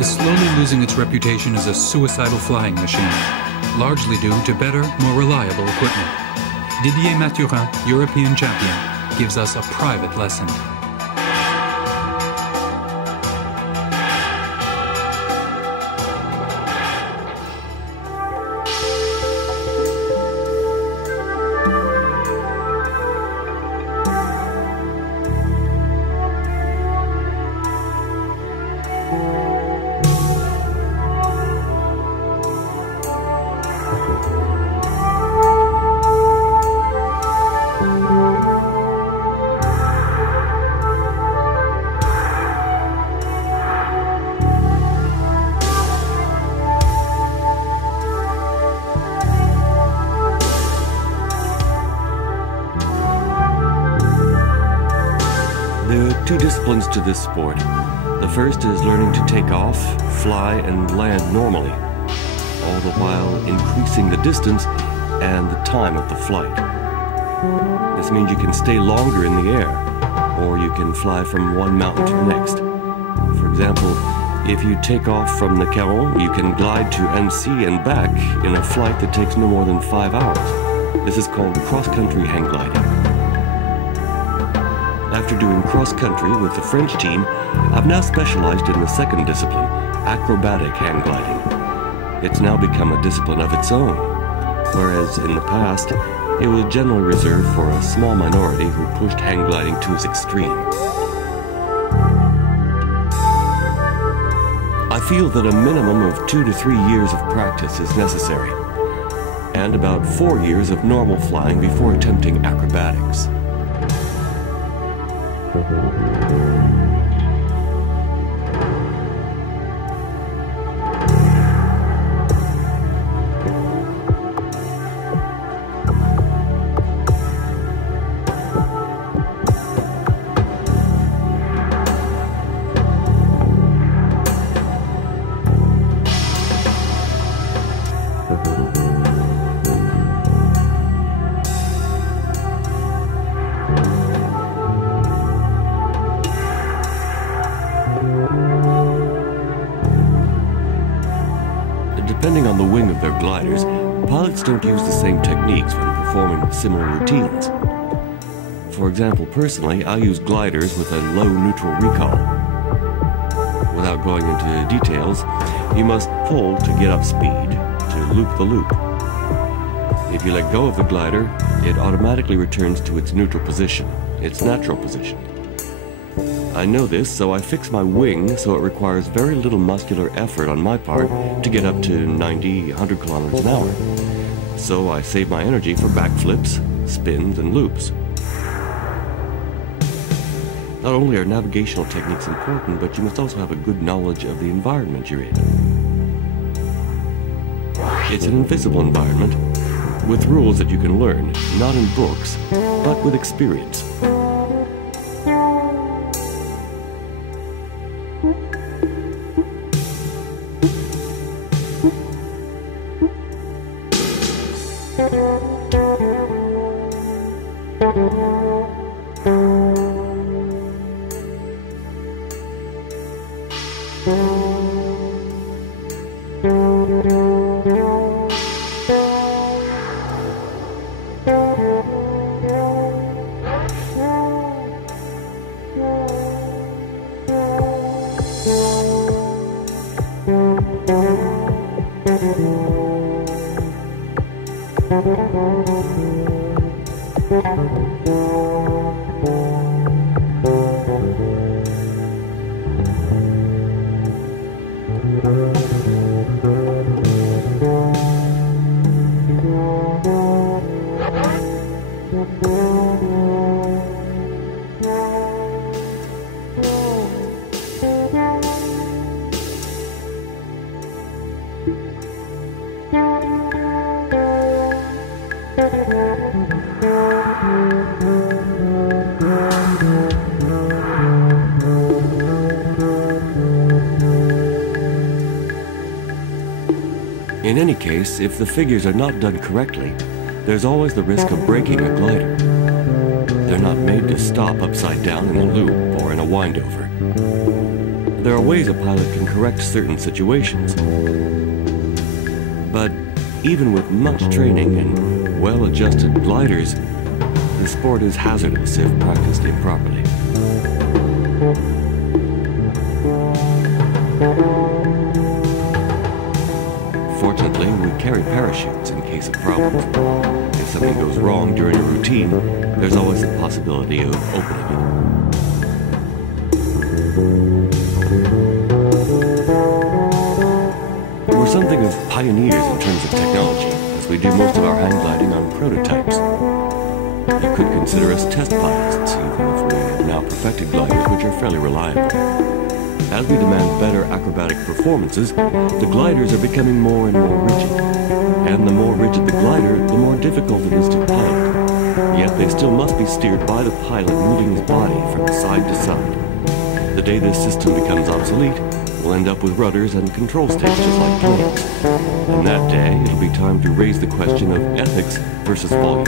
is slowly losing its reputation as a suicidal flying machine, largely due to better, more reliable equipment. Didier Mathurin, European champion, gives us a private lesson. Two disciplines to this sport. The first is learning to take off, fly, and land normally, all the while increasing the distance and the time of the flight. This means you can stay longer in the air, or you can fly from one mountain to the next. For example, if you take off from the Caron, you can glide to Annecy and back in a flight that takes no more than 5 hours. This is called cross-country hangliding. After doing cross-country with the French team, I've now specialized in the second discipline, acrobatic hang gliding. It's now become a discipline of its own, whereas in the past, it was generally reserved for a small minority who pushed hang gliding to its extreme. I feel that a minimum of 2 to 3 years of practice is necessary, and about 4 years of normal flying before attempting acrobatics. Depending on the wing of their gliders, pilots don't use the same techniques when performing similar routines. For example, personally, I use gliders with a low neutral recall. Without going into details, you must pull to get up speed, to loop the loop. If you let go of the glider, it automatically returns to its neutral position, its natural position. I know this, so I fix my wing so it requires very little muscular effort on my part to get up to 90, 100 kilometers an hour. So I save my energy for backflips, spins, and loops. Not only are navigational techniques important, but you must also have a good knowledge of the environment you're in. It's an invisible environment, with rules that you can learn, not in books, but with experience. In any case, if the figures are not done correctly, there's always the risk of breaking a glider. They're not made to stop upside down in a loop or in a windover. There are ways a pilot can correct certain situations. But even with much training and well-adjusted gliders, the sport is hazardous if practiced improperly. Fortunately, we carry parachutes in case of problems. If something goes wrong during a routine, there's always the possibility of opening it. We're something of pioneers in terms of technology, as we do most of our hang gliding on prototypes. You could consider us test pilots, even if we have now perfected gliders which are fairly reliable. As we demand better acrobatic performances, the gliders are becoming more and more rigid. And the more rigid the glider, the more difficult it is to pilot. Yet they still must be steered by the pilot moving his body from side to side. The day this system becomes obsolete, we'll end up with rudders and control sticks just like planes. And that day, it'll be time to raise the question of ethics versus volume.